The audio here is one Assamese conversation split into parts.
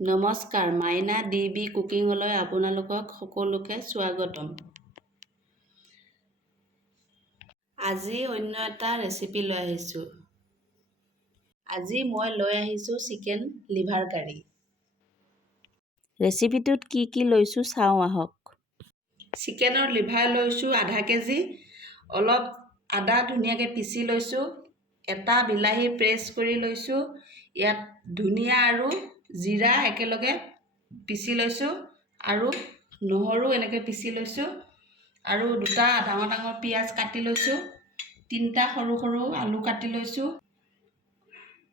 নমস্কাৰ, মাইনা DB কুকিঙলৈ আপোনালোকক সকলোকে স্বাগতম। আজি অন্য এটা ৰেচিপি লৈ আহিছোঁ। আজি মই লৈ আহিছোঁ চিকেন লিভাৰ কাৰী। ৰেচিপিটোত কি লৈছোঁ চাওঁ আহক। চিকেনৰ লিভাৰ লৈছোঁ আধা কেজি, অলপ আদা ধুনীয়াকৈ পিচি লৈছোঁ, এটা বিলাহী প্ৰেছ কৰি লৈছোঁ, ইয়াত ধনিয়া আৰু জিৰা একেলগে পিচি লৈছোঁ আৰু নহৰু এনেকৈ পিচি লৈছোঁ আৰু দুটা ডাঙৰ ডাঙৰ পিঁয়াজ কাটি লৈছোঁ, তিনিটা সৰু সৰু আলু কাটি লৈছোঁ,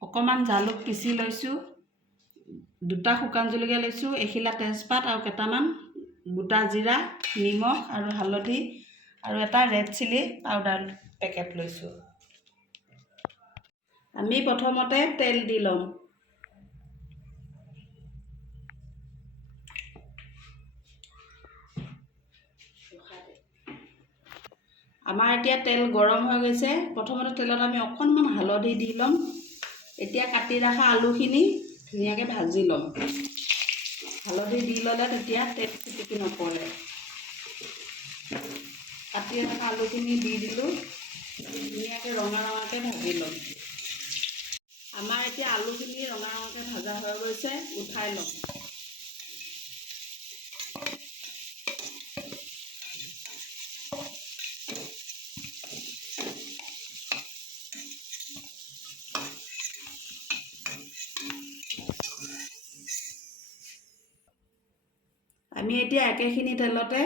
অকণমান জালুক পিচি লৈছোঁ, দুটা শুকান জলকীয়া লৈছোঁ, এখিলা তেজপাত আৰু কেইটামান গোটা জিৰা, নিমখ আৰু হালধি আৰু এটা ৰেড চিলি পাউডাৰ পেকেট লৈছোঁ। আমি প্ৰথমতে তেল দি ল'ম। আমাৰ এতিয়া তেল গৰম হৈ গৈছে। প্ৰথমতে তেলত আমি অকণমান হালধি দি ল'ম। এতিয়া কাটি ৰখা আলুখিনি ধুনীয়াকৈ ভাজি ল'ম। হালধি দি ল'লে তেতিয়া তেল চিটিকি নপৰে। কাটি ৰখা আলুখিনি দি দিলোঁ, ধুনীয়াকৈ ৰঙা ৰঙাকৈ ভাজি ল'ম। আমাৰ এতিয়া আলুখিনি ৰঙা ৰঙাকৈ ভাজা হৈ গৈছে, উঠাই ল'ম। আমি এতিয়া একেখিনি তেলতে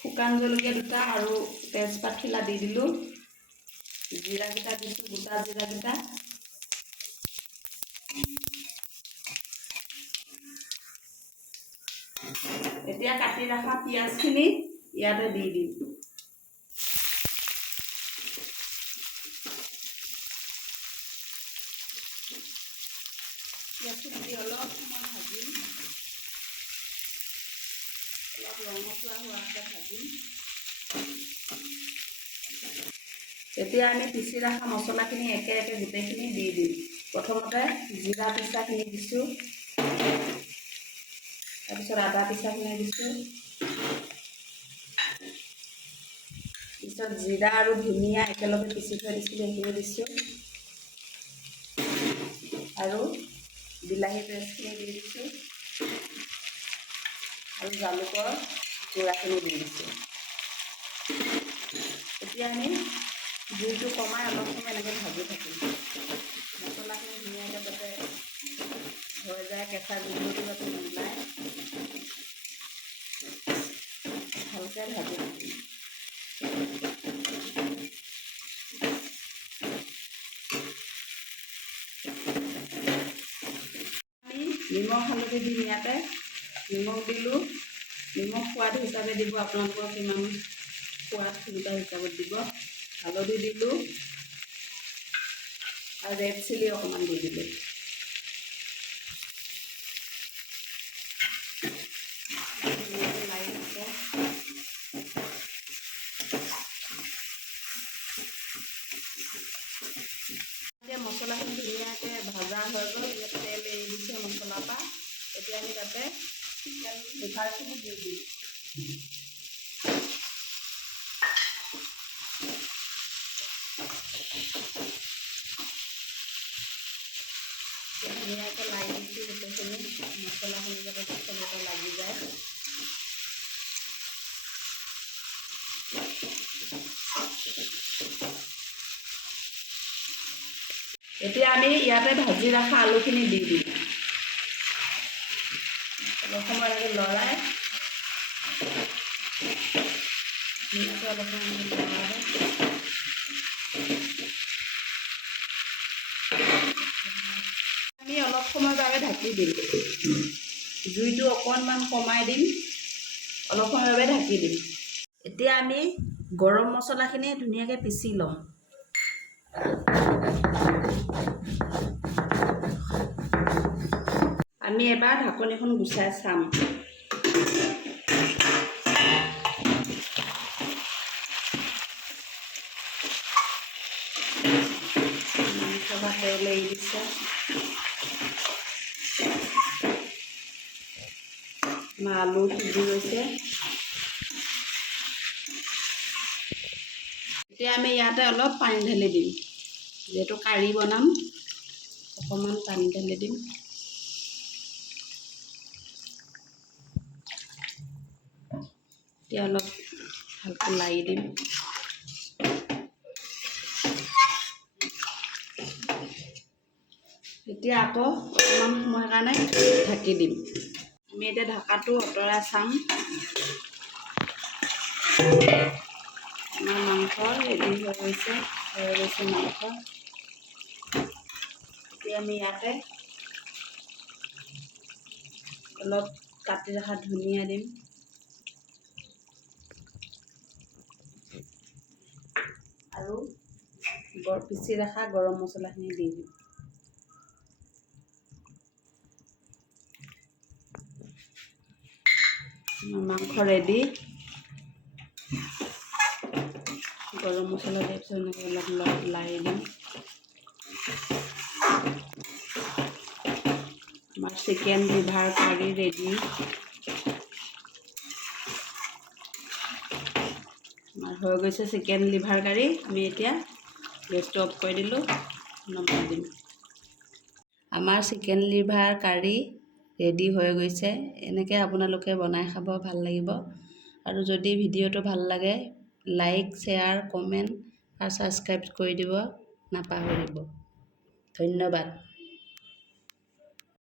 শুকান জলকীয়া দুটা আৰু তেজপাত খিলা দি দিলোঁ, জিৰাকেইটা দিছোঁ, গোটা জিৰাকেইটা, এতিয়া কাটি ৰখা পিঁয়াজখিনি ইয়াতে দি দিম। পিঁয়াজখিনি দি অলপ সময় ভাজিম, অলপ ৰঙচুৱা হোৱাকৈ ভাজিম। এতিয়া আমি পিচি ৰখা মছলাখিনি একে একে গোটেইখিনি দি দিম। প্ৰথমতে জিৰা পিচাখিনি দিছোঁ, তাৰপিছত আদা পিচাখিনি দিছোঁ, পিছত জিৰা আৰু ধনিয়া একেলগে পিচি থৈ দিছিলোঁ সেইখিনি দিছোঁ আৰু বিলাহী পেষ্টখিনি দি দিছোঁ আৰু জালুকৰ গুড়াখিনি দি দিছোঁ। এতিয়া আমি জুইটো কমাই অলপ সময় এনেকৈ ভাজি থাকিম। মছলাখিনি ধুনীয়াকৈ যাতে হৈ যায়, কেঁচা গোন্ধটো যাতে নোলায়, ভালকৈ ভাজি থাকিম। আমি নিমখ হালধি দিম ইয়াতে। নিমখ দিলোঁ, নিমখ সোৱাদ হিচাপে দিব, আপোনালোকৰ কিমান সোৱাদ সুবিধা হিচাপত দিব। হালধি দিলোঁ আৰু ৰেড চিলি অকণমান দি দিলোঁ। এতিয়া মছলাখিনি ধুনীয়াকৈ ভাজা হৈ গ'ল, ইয়াত তেল এৰি দিছে মছলাৰ পৰা। এতিয়া আমি তাতে চিকেন লিভাৰখিনি দি দিম। ধুনীয়াকৈ লাগি দিছোঁ গোটেইখিনি, মছলাখিনি যাতে চবতে লাগি যায়। এতিয়া আমি ইয়াতে ভাজি ৰখা আলুখিনি দি দিম। অলপ সময় এনেকৈ লৰাই ধুনীয়াকৈ অলপ সময় লৰাই আমি অলপ সময়ৰ বাবে ঢাকি দিম। জুইটো অকণমান কমাই দিম, অলপ সময়ৰ বাবে ঢাকি দিম। এতিয়া আমি গৰম মছলাখিনি ধুনীয়াকৈ পিচি ল'ম। আমি এবাৰ ঢাকনিখন গুচাই চাম। মাংস তেল এৰি দিছে। আমাৰ আলু সিজি গৈছে। এতিয়া আমি ইয়াতে অলপ পানী ঢালি দিম, যিহেতু কাৰী বনাম অকণমান পানী ঢালি দিম। এতিয়া অলপ ভালকৈ লাৰি দিম। এতিয়া আকৌ অকণমান সময়ৰ কাৰণে ঢাকি দিম। আমি এতিয়া ঢাকাটো আঁতৰাই চাম। আমাৰ মাংস ৰেডি হৈ গৈছে মাংস। এতিয়া আমি ইয়াতে অলপ কাটি ৰখা ধনিয়া দিম। আৰু পিচি ৰখা গৰম মছলাখিনি দি দিম। মাংস ৰেডি। গৰম মছলা দিয়াৰ পিছত এনেকৈ অলপ লাৰি দিম। আমাৰ চিকেন লিভাৰ কাৰী ৰেডি। আমাৰ হৈ গৈছে চিকেন লিভাৰ কাৰী। আমি এতিয়া গেছটো অফ কৰি দিলোঁ, নমাই দিম। আমাৰ চিকেন লিভাৰ কাৰী ৰেডি হৈ গৈছে। এনেকৈ আপোনালোকে বনাই খাব, ভাল লাগিব। আৰু যদি ভিডিঅ'টো ভাল লাগে, লাইক, শ্বেয়াৰ, কমেণ্ট আৰু ছাবস্ক্ৰাইব কৰি দিব নাপাহৰিব। ধন্যবাদ।